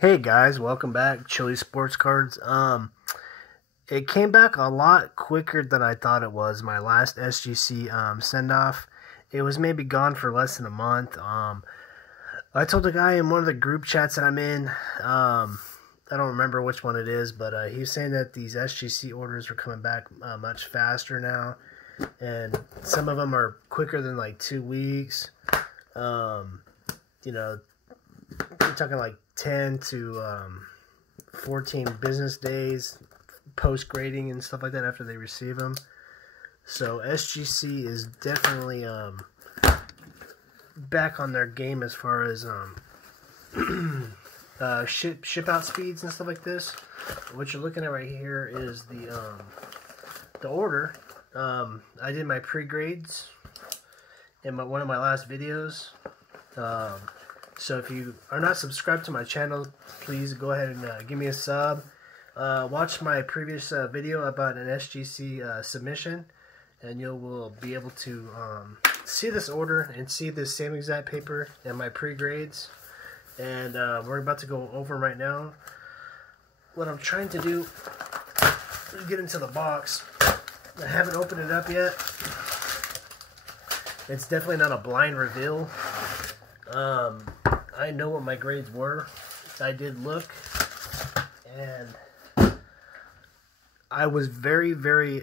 Hey guys, welcome back. Chili Sports Cards. It came back a lot quicker than I thought it was. My last SGC send off, it was maybe gone for less than a month. I told the guy in one of the group chats that I'm in. I don't remember which one it is, but he was saying that these SGC orders are coming back much faster now, and some of them are quicker than like 2 weeks. You know, we're talking like 10 to 14 business days post grading and stuff like that after they receive them. So SGC is definitely back on their game as far as ship out speeds and stuff like this. What you're looking at right here is the order. I did my pre-grades in one of my last videos. So if you are not subscribed to my channel, please go ahead and give me a sub. Watch my previous video about an SGC submission, and you will be able to see this order and see this same exact paper and my pre-grades. And we're about to go over them right now. What I'm trying to do is get into the box. I haven't opened it up yet. It's definitely not a blind reveal. I know what my grades were. I did look, and I was very, very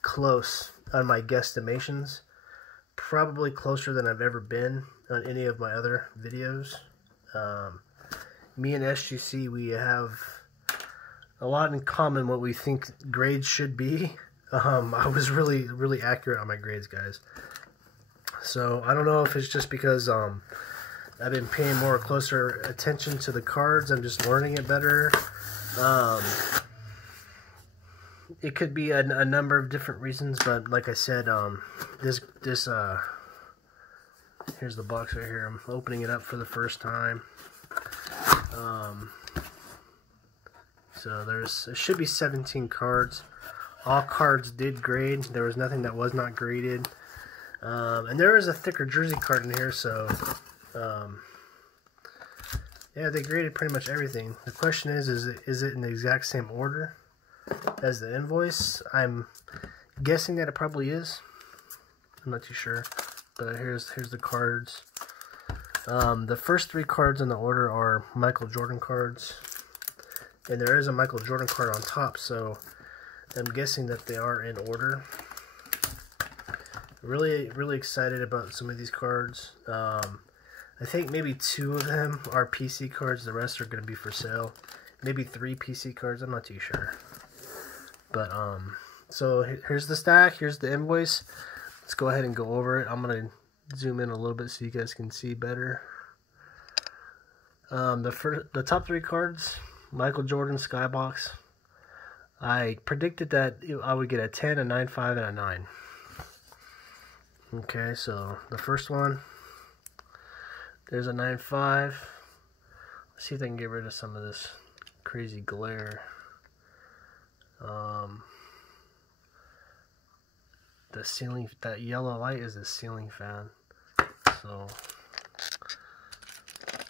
close on my guesstimations. Probably closer than I've ever been on any of my other videos. Me and SGC, we have a lot in common what we think grades should be. I was really, really accurate on my grades, guys. So I don't know if it's just because I've been paying more closer attention to the cards. I'm just learning it better. It could be a number of different reasons, but like I said, here's the box right here. I'm opening it up for the first time. So there should be 17 cards. All cards did grade. There was nothing that was not graded. And there is a thicker jersey card in here, so yeah, they graded pretty much everything. The question is it in the exact same order as the invoice? I'm guessing that it probably is. I'm not too sure, but here's the cards. The first 3 cards in the order are Michael Jordan cards, and there is a Michael Jordan card on top, so I'm guessing that they are in order. Really, really excited about some of these cards. I think maybe 2 of them are PC cards. The rest are going to be for sale. Maybe 3 PC cards. I'm not too sure. But so here's the stack. Here's the invoice. Let's go ahead and go over it. I'm going to zoom in a little bit so you guys can see better. The top 3 cards, Michael Jordan Skybox. I predicted that I would get a 10, a 9, 5, and a 9. Okay, so the first one, there's a 9.5. Let's see if I can get rid of some of this crazy glare. The ceiling, that yellow light is the ceiling fan. So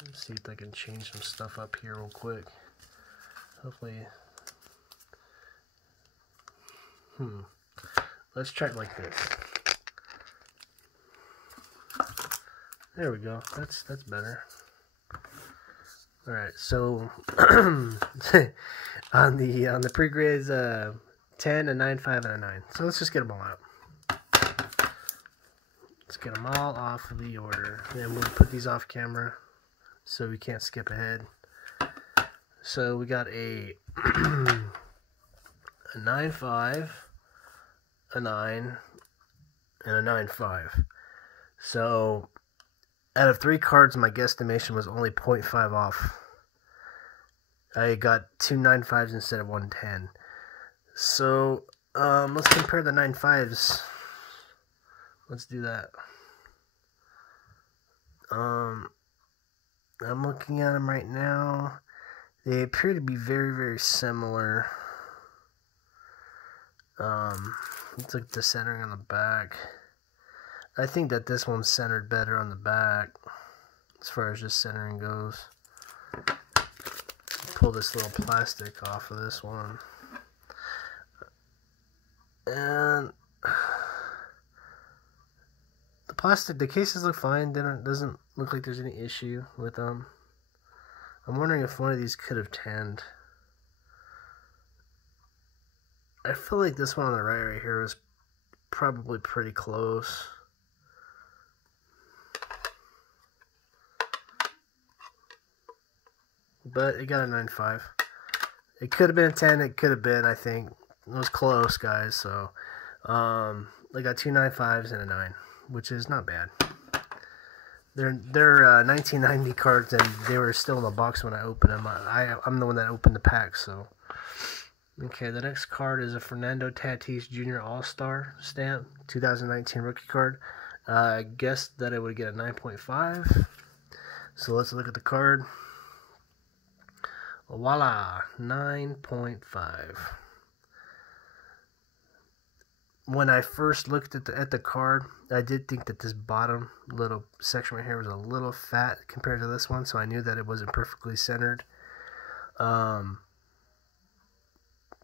let's see if I can change some stuff up here real quick. Hopefully, let's try it like this. There we go. That's better. All right. So on the pre-grades, 10, a 9, 5, and a 9. So let's just get them all out. Let's get them all off of the order, and we'll put these off camera so we can't skip ahead. So we got a 9.5, a 9, and a 9.5. So out of 3 cards, my guesstimation was only 0.5 off. I got 2 9.5s instead of 1 10. So let's compare the 9.5s. Let's do that. I'm looking at them right now. They appear to be very, very similar. Let's look at the centering on the back. I think that this one's centered better on the back as far as just centering goes. pull this little plastic off of this one. And the plastic, the cases look fine. Doesn't look like there's any issue with them. I'm wondering if one of these could have tanned. I feel like this one on the right here is probably pretty close. But it got a 9.5. It could have been a 10. It could have been, I think. It was close, guys. So, they got 2 9.5s and a 9, which is not bad. They're 1990 cards, and they were still in the box when I opened them. I'm the one that opened the pack, so. Okay, the next card is a Fernando Tatis Jr. All-Star stamp, 2019 rookie card. I guessed that it would get a 9.5. So let's look at the card. Voila, 9.5. When I first looked at the card, I did think that this bottom little section right here was a little fat compared to this one, so I knew that it wasn't perfectly centered.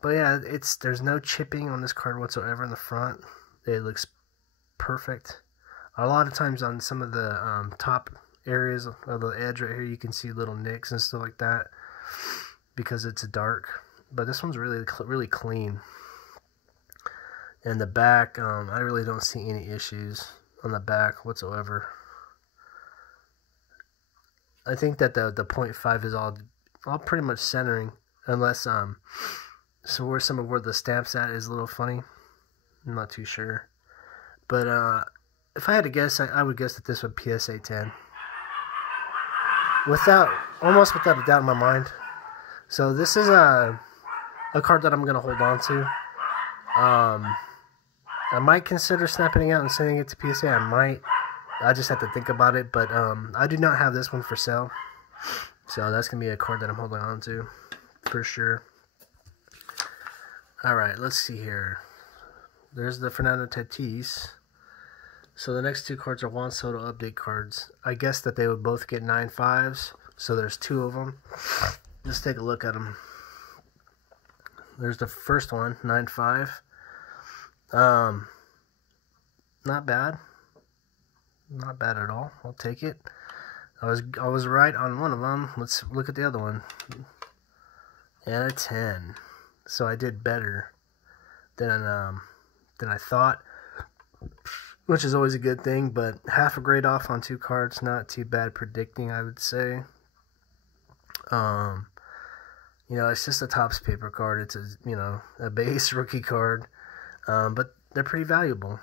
But yeah, there's no chipping on this card whatsoever in the front. It looks perfect. A lot of times on some of the top areas of the edge right here, you can see little nicks and stuff like that because it's dark. But this one's really clean. And the back, I really don't see any issues on the back whatsoever. I think that the 0.5 is all pretty much centering, unless so where some of where the stamp's at is a little funny. I'm not too sure. But if I had to guess, I would guess that this would PSA 10. Almost without a doubt in my mind. So this is a card that I'm going to hold on to. I might consider snapping it out and sending it to PSA. I might. I just have to think about it. But I do not have this one for sale. So that's going to be a card that I'm holding on to for sure. Alright, let's see here. There's the Fernando Tatis. So the next two cards are Juan Soto update cards. I guess that they would both get 9.5s. So there's 2 of them. Let's take a look at them. There's the first one, 9.5. Not bad. Not bad at all. I'll take it. I was right on one of them. Let's look at the other one. And a 10. So I did better than I thought, which is always a good thing. But half a grade off on 2 cards, not too bad predicting, I would say. You know, it's just a Topps paper card. It's a base rookie card, but they're pretty valuable,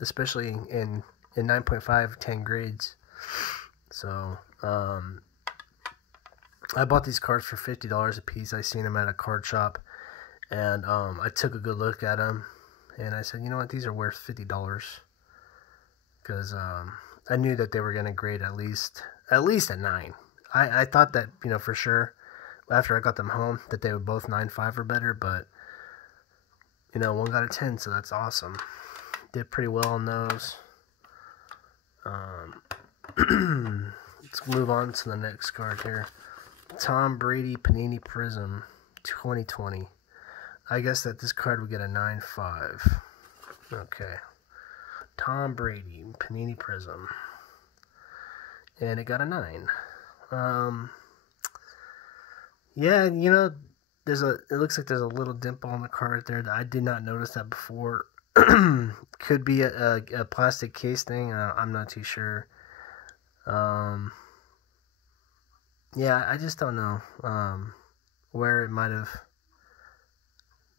especially in 9.5, 10 grades. So I bought these cards for $50 a piece. I seen them at a card shop, and I took a good look at them, and I said, you know what, these are worth $50, because I knew that they were gonna grade at least a 9. I thought that, for sure, after I got them home, that they would both 9.5 or better, but one got a 10, so that's awesome. Did pretty well on those. Let's move on to the next card here. Tom Brady Panini Prism 2020. I guess that this card would get a 9.5. Okay. Tom Brady Panini Prism. And it got a 9. Yeah, it looks like there's a little dimple on the card there. I did not notice that before. Could be a plastic case thing. I'm not too sure. Yeah, I just don't know where it might have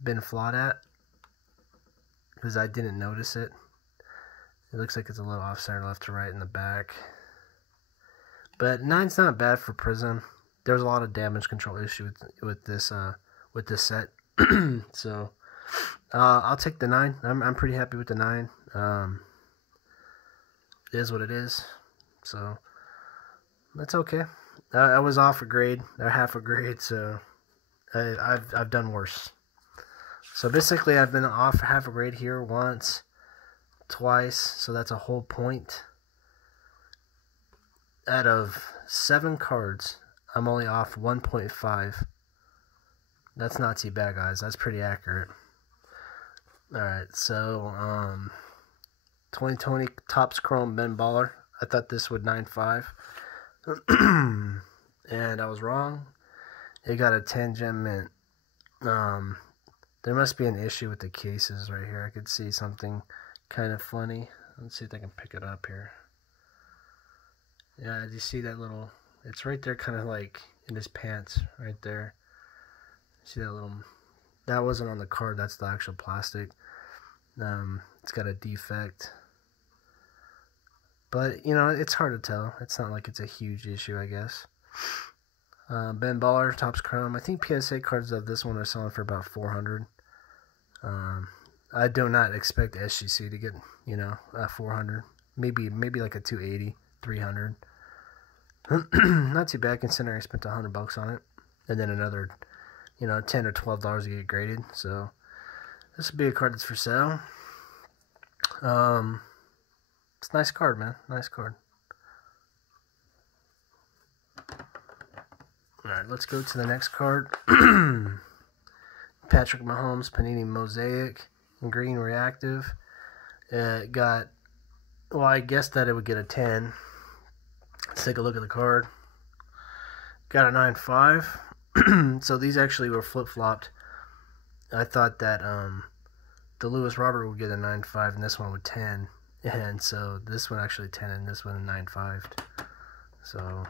been flawed at, because I didn't notice it. It looks like it's a little off center left to right in the back. But 9's not bad for Prism. There's a lot of damage control issue with this set. So I'll take the 9. I'm pretty happy with the 9. It is what it is. So that's okay. I was off a grade, or half a grade, so I've done worse. So basically, I've been off half a grade here once, twice, so that's a whole point. Out of 7 cards, I'm only off 1.5. That's not too bad, guys. That's pretty accurate. Alright, so 2020 Topps Chrome Ben Baller. I thought this would 9.5. And I was wrong. It got a 10 gem mint. There must be an issue with the cases right here. I could see something kind of funny. Let's see if I can pick it up here. Yeah, do you see that little... It's right there, kind of like in his pants, right there. See that little... That wasn't on the card. That's the actual plastic. It's got a defect. But, you know, it's hard to tell. It's not like it's a huge issue, I guess. Ben Baller, Topps Chrome. I think PSA cards of this one are selling for about $400. I do not expect SGC to get, you know, $400. Maybe like a $280, $300. Not too bad considering I spent $100 on it, and then another, you know, $10 or $12 to get graded. So this would be a card that's for sale. It's a nice card, man. Nice card. Alright, let's go to the next card. Patrick Mahomes, Panini Mosaic, green reactive. It got, well, I guessed that it would get a 10. Let's take a look at the card. Got a 9.5. So these actually were flip-flopped. I thought that the Lewis Robert would get a 9.5 and this one would 10. And so this one actually 10 and this one a 9.5. So,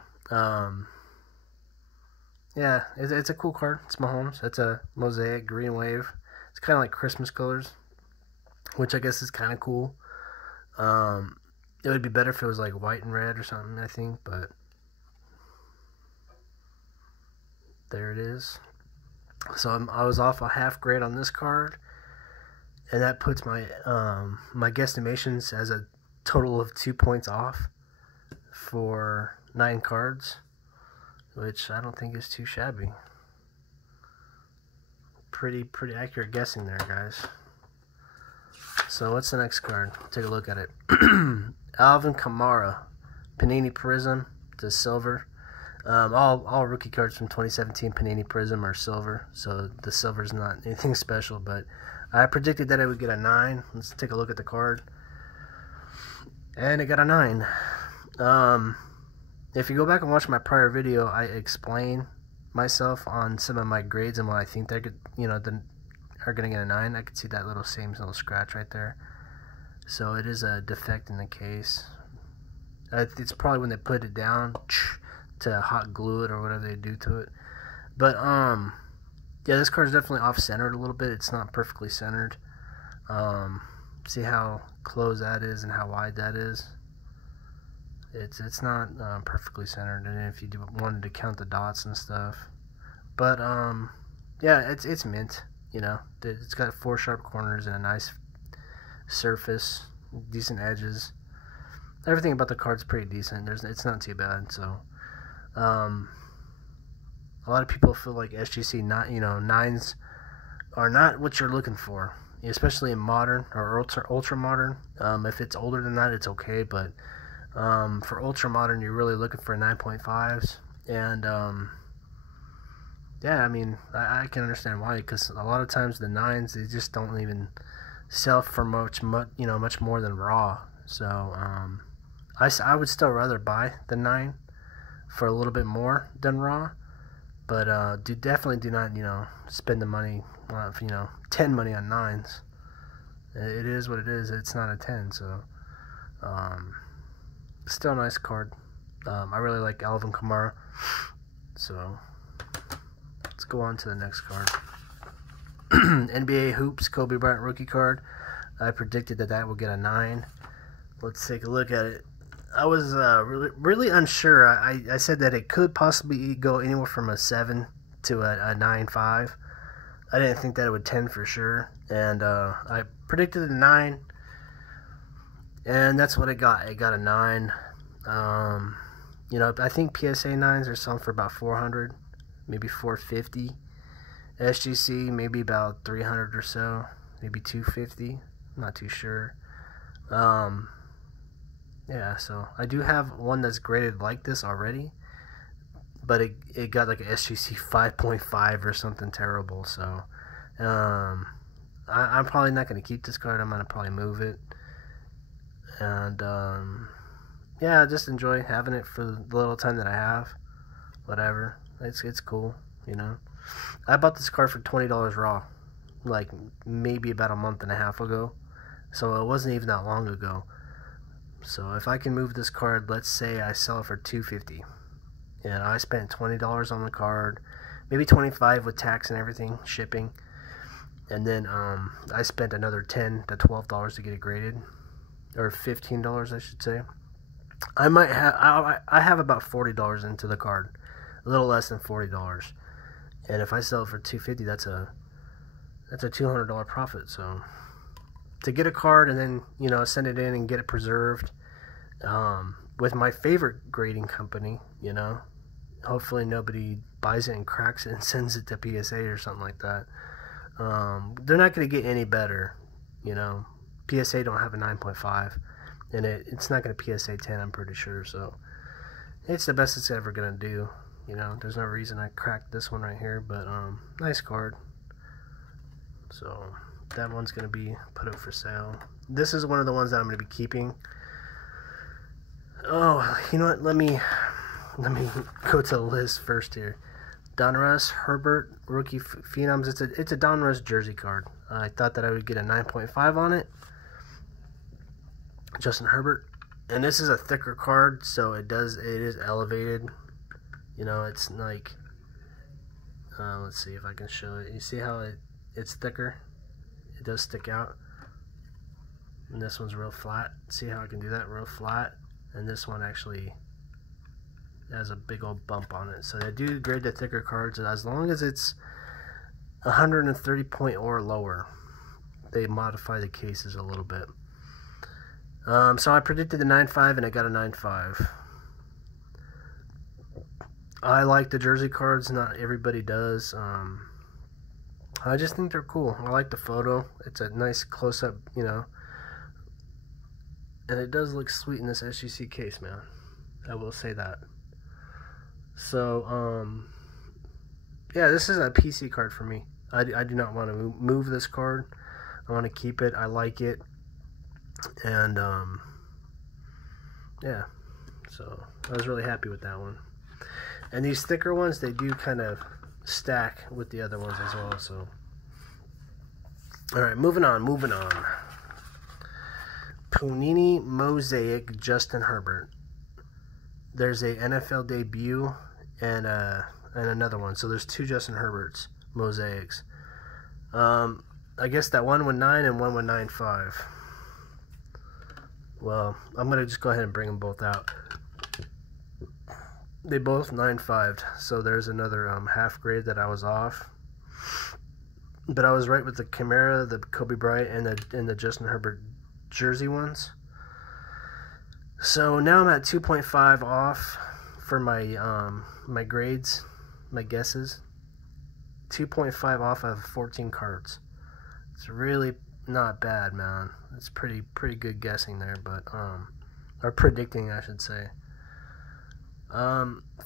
yeah, it's a cool card. It's Mahomes. It's a Mosaic green wave. It's kind of like Christmas colors, which I guess is kind of cool. It would be better if it was like white and red or something, I think, but there it is. So I was off a half grade on this card, and that puts my my guesstimations as a total of 2 points off for 9 cards, which I don't think is too shabby. Pretty accurate guessing there, guys. So what's the next card? Take a look at it. Alvin Kamara, Panini Prism to silver. All rookie cards from 2017 Panini Prism are silver, so the silver's not anything special, but I predicted that it would get a 9. Let's take a look at the card. And it got a 9. If you go back and watch my prior video, I explain myself on some of my grades and what I think they could, you know, are going to get a 9. I could see that same little scratch right there. So it is a defect in the case. It's probably when they put it down to hot glue it or whatever they do to it. But yeah, this card is definitely off-centered a little bit. It's not perfectly centered. See how close that is and how wide that is. It's not perfectly centered. And if you wanted to count the dots and stuff, but yeah, it's mint. You know, it's got 4 sharp corners and a nice surface, decent edges. Everything about the card's pretty decent. It's not too bad. So, a lot of people feel like SGC nines are not what you're looking for, especially in modern or ultra modern. If it's older than that, it's okay, but for ultra modern, you're really looking for 9.5s, and yeah, I mean, I can understand why, because a lot of times the 9s, they just don't even sell for much more than raw. So I would still rather buy the 9 for a little bit more than raw, but definitely do not spend the money, 10 money on 9s. It is what it is. It's not a 10, so still a nice card. I really like Alvin Kamara, so let's go on to the next card. NBA Hoops Kobe Bryant rookie card. I predicted that would get a 9. Let's take a look at it. I was really unsure. I said that it could possibly go anywhere from a 7 to a 9.5. I didn't think that it would 10 for sure, and I predicted a 9, and that's what it got. It got a 9. I think PSA 9s are selling for about 400, maybe 450. SGC maybe about 300 or so, maybe 250. Not too sure. Yeah, so I do have one that's graded like this already, but it got like a SGC 5.5 or something terrible. So I'm probably not going to keep this card. I'm going to probably move it. And yeah, I just enjoy having it for the little time that I have. Whatever. It's cool, you know. I bought this card for $20 raw, like maybe about a month and a half ago. So it wasn't even that long ago. So if I can move this card, let's say I sell it for $250, and I spent $20 on the card, maybe $25 with tax and everything, shipping, and then I spent another $10 to $12 to get it graded, or $15, I should say. I might have I have about $40 into the card, a little less than $40, and if I sell it for $250, that's a $200 profit. So to get a card and then, you know, send it in and get it preserved with my favorite grading company, you know, hopefully nobody buys it and cracks it and sends it to PSA or something like that. They're not going to get any better, you know. PSA don't have a 9.5, and it's not going to PSA 10, I'm pretty sure. So it's the best it's ever going to do, you know. There's no reason I cracked this one right here, but nice card. So that one's going to be put up for sale. This is one of the ones that I'm going to be keeping. Oh, you know what? Let me go to the list first here. Donruss, Herbert, rookie phenoms. It's a Donruss jersey card. I thought that I would get a 9.5 on it. Justin Herbert, and this is a thicker card, so it is elevated. You know, it's like let's see if I can show it. You see how it's thicker? It does stick out. And this one's real flat. See how I can do that? Real flat. And this one actually has a big old bump on it. So they do grade the thicker cards as long as it's 130 point or lower. They modify the cases a little bit. So I predicted the 9.5 and I got a 9.5. I like the jersey cards. Not everybody does. I just think they're cool. I like the photo. It's a nice close-up, you know. And it does look sweet in this SGC case, man. I will say that. So, yeah, this is a PC card for me. I do not want to move this card. I want to keep it. I like it. And, yeah. So, I was really happy with that one. And these thicker ones, they do kind of stack with the other ones as well. So, alright, moving on. Panini Mosaic Justin Herbert. There's a NFL debut and another one. So there's two Justin Herberts Mosaics. I guess that one went 9 and one went 9.5. Well, I'm gonna just go ahead and bring them both out. They both 9.5. So there's another half grade that I was off. But I was right with the Camara, the Kobe Bryant, and the Justin Herbert jersey ones. So now I'm at 2.5 off for my my grades, my guesses. 2.5 off of 14 cards. It's really not bad, man. It's pretty good guessing there, but or predicting, I should say.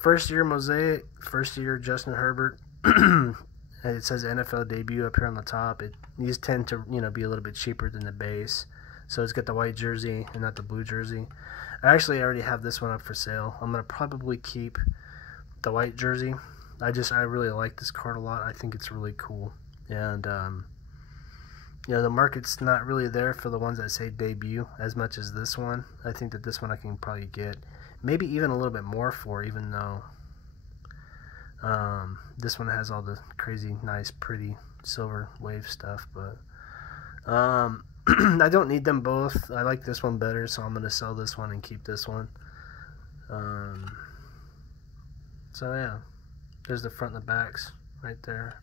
First year Mosaic, first year Justin Herbert. It says NFL debut up here on the top. These tend to, you know, be a little bit cheaper than the base. So it's got the white jersey and not the blue jersey. I already have this one up for sale. I'm going to probably keep the white jersey. I really like this card a lot. I think it's really cool. And, you know, the market's not really there for the ones that say debut as much as this one. I think that this one I can probably get maybe even a little bit more for, even though this one has all the crazy, nice, pretty silver wave stuff. But I don't need them both. I like this one better, so I'm going to sell this one and keep this one. So yeah, there's the front and the backs right there.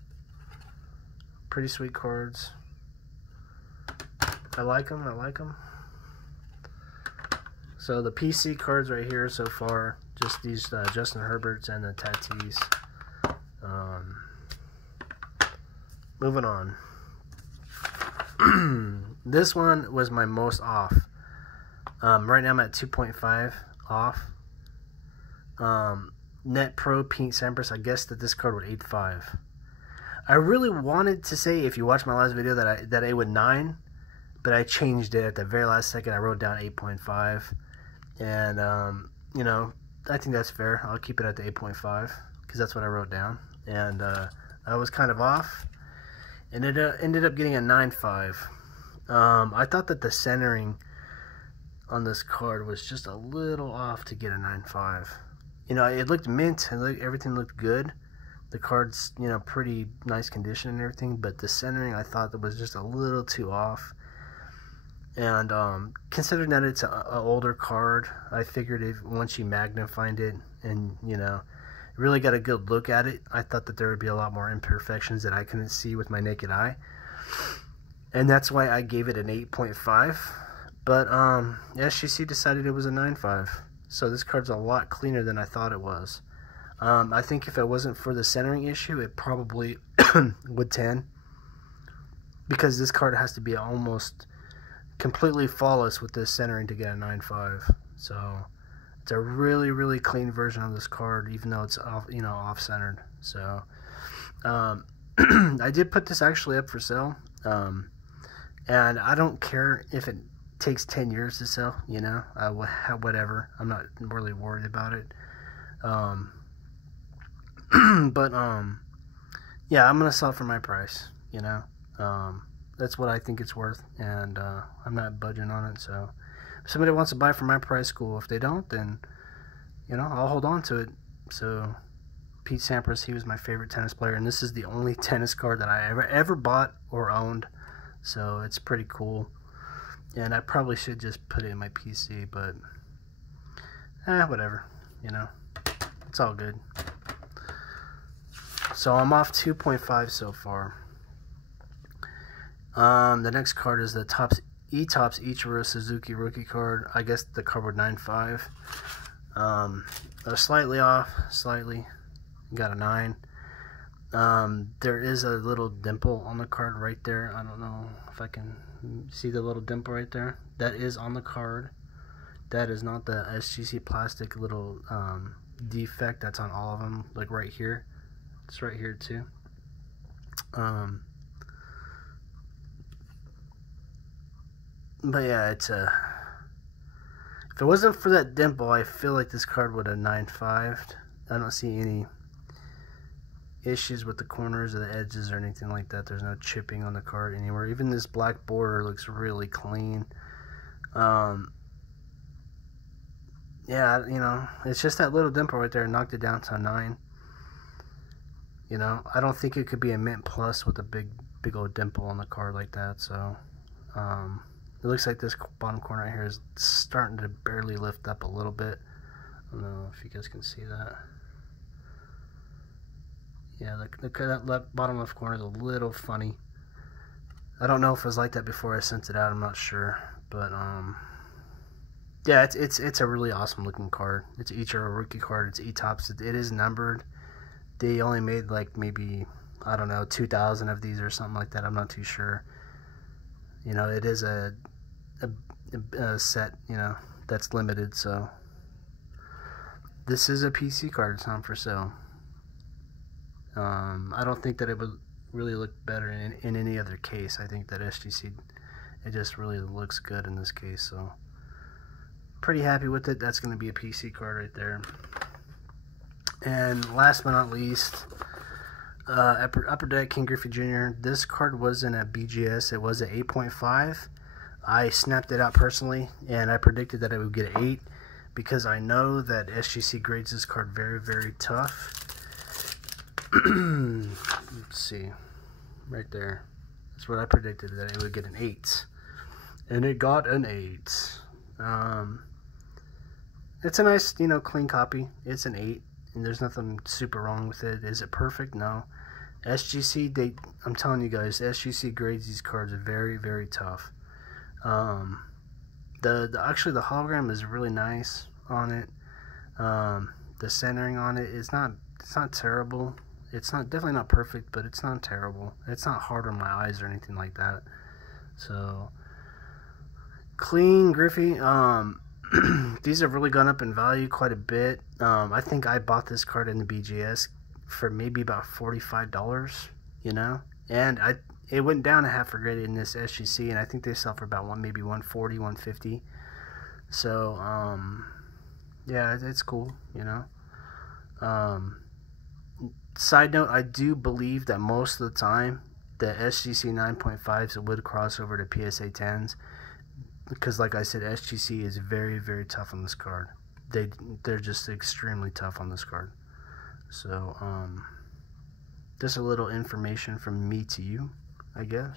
Pretty sweet cards. I like them. So the PC cards right here so far, just these Justin Herberts and the Tatis. Moving on. This one was my most off. Right now I'm at 2.5 off. Net Pro Pink Sampras, I guess that this card would 8.5. I really wanted to say, if you watched my last video, that it would 9, but I changed it at the very last second. I wrote down 8.5, and you know, I think that's fair. I'll keep it at the 8.5 because that's what I wrote down, and I was kind of off, and it ended up getting a 9.5. I thought that the centering on this card was just a little off to get a 9.5. You know, it looked mint, and everything looked good. The card's, you know, pretty nice condition and everything, but the centering I thought that was just a little too off. And considering that it's an older card, I figured if once you magnified it and, you know, really got a good look at it, I thought that there would be a lot more imperfections that I couldn't see with my naked eye. And that's why I gave it an 8.5. But SGC decided it was a 9.5. So this card's a lot cleaner than I thought it was. I think if it wasn't for the centering issue, it probably would 10. Because this card has to be almost completely flawless with this centering to get a 9.5. So it's a really, really clean version of this card, even though it's off, you know, off-centered. So I did put this actually up for sale. And I don't care if it takes 10 years to sell, you know, whatever. I'm not really worried about it. But yeah, I'm gonna sell it for my price, you know. That's what I think it's worth, and I'm not budging on it. So if somebody wants to buy for my price, cool. If they don't, then, you know, I'll hold on to it. So Pete Sampras, he was my favorite tennis player, and this is the only tennis card that I ever bought or owned. So it's pretty cool, and I probably should just put it in my PC, but whatever, you know, it's all good. So I'm off 2.5 so far. The next card is the Topps Ichiro Suzuki rookie card. I guess the card would 9.5. I was slightly off, got a 9. There is a little dimple on the card right there. I don't know if I can see the little dimple right there. That is on the card. That is not the SGC plastic little defect that's on all of them, like right here. It's right here too. But yeah, it's a. If it wasn't for that dimple, I feel like this card would have 9.5. I don't see any issues with the corners or the edges or anything like that. There's no chipping on the card anywhere. Even this black border looks really clean. Yeah, you know, it's just that little dimple right there knocked it down to a 9. You know, I don't think it could be a mint plus with a big old dimple on the card like that. So it looks like this bottom corner right here is starting to barely lift up a little bit. I don't know if you guys can see that. Yeah, that bottom left corner is a little funny. I don't know if it was like that before I sent it out. I'm not sure, but yeah, it's a really awesome looking card. It's an Ichiro rookie card. It's E-Topps. It is numbered. They only made like maybe, I don't know, 2,000 of these or something like that. I'm not too sure. You know, it is a set, you know, that's limited. So this is a PC card. It's not for sale. I don't think that it would really look better in any other case. I think that SGC, it just really looks good in this case. So pretty happy with it. That's going to be a PC card right there. And last but not least, Upper Deck King Griffey Jr. This card wasn't a BGS. It was an 8.5. I snapped it out personally, and I predicted that it would get an 8 because I know that SGC grades this card very, very tough. Let's see. Right there. That's what I predicted, that it would get an 8. And it got an 8. It's a nice, you know, clean copy. It's an 8. And there's nothing super wrong with it. Is it perfect? No. SGC, I'm telling you guys, SGC grades these cards very, very tough. Actually the hologram is really nice on it. The centering on it is it's not terrible. It's definitely not perfect, but it's not terrible. It's not hard on my eyes or anything like that. So clean Griffey. these have really gone up in value quite a bit. I think I bought this card in the BGS for maybe about $45, you know, and it went down a half a grade in this SGC, and I think they sell for about maybe 140, 150. So yeah, it's cool, you know. Side note, I do believe that most of the time the SGC 9.5s would cross over to PSA 10s, because like I said, SGC is very, very tough on this card. They're just extremely tough on this card. So just a little information from me to you, I guess.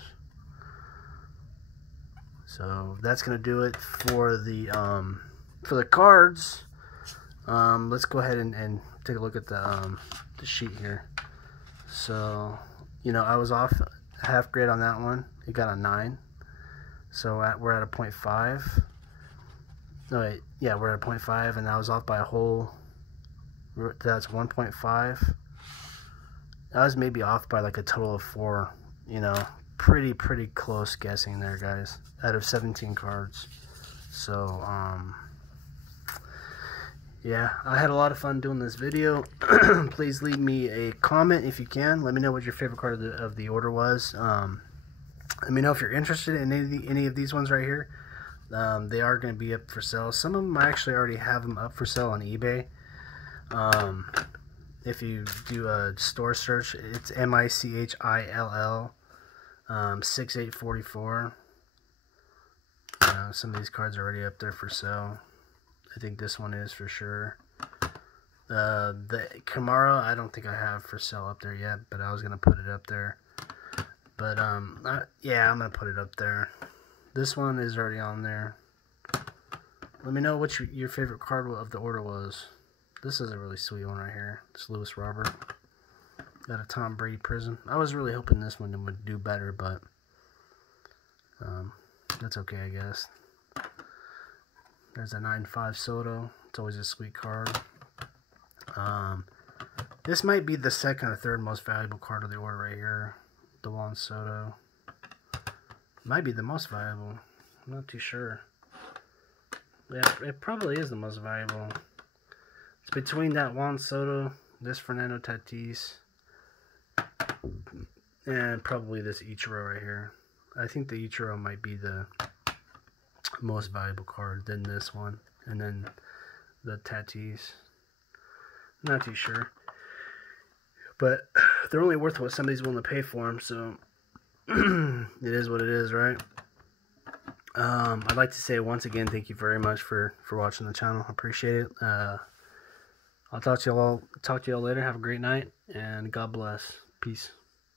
So that's gonna do it for the cards. Let's go ahead and take a look at the sheet here. So, you know, I was off half grade on that one. It got a 9. So we're at a 0.5. No, wait, yeah, we're at a 0.5, and I was off by a whole. That's 1.5. I was maybe off by like a total of 4. You know, pretty close guessing there, guys. Out of 17 cards. So yeah, I had a lot of fun doing this video. Please leave me a comment if you can. Let me know what your favorite card of the order was. Let me know if you're interested in any of these ones right here. They are going to be up for sale. Some of them I actually already have them up for sale on eBay. If you do a store search, it's MICHILL 6844. Some of these cards are already up there for sale. I think this one is for sure. The Kamara, I don't think I have for sale up there yet, but I was going to put it up there. But, yeah, I'm going to put it up there. This one is already on there. Let me know what your favorite card of the order was. This is a really sweet one right here. It's Lewis Robert. Got a Tom Brady Prism. I was really hoping this one would do better, but that's okay, I guess. There's a 9.5 Soto. It's always a sweet card. This might be the second or third most valuable card of the order right here. The Juan Soto. Might be the most valuable. I'm not too sure. Yeah, it probably is the most valuable. It's between that Juan Soto, this Fernando Tatis, and probably this Ichiro right here. I think the Ichiro might be the most valuable card, than this one, and then the Tatis. Not too sure, but they're only worth what somebody's willing to pay for them, so it is what it is, right? I'd like to say once again, thank you very much for watching the channel. I appreciate it. I'll talk to y'all later. Have a great night, and God bless. Peace.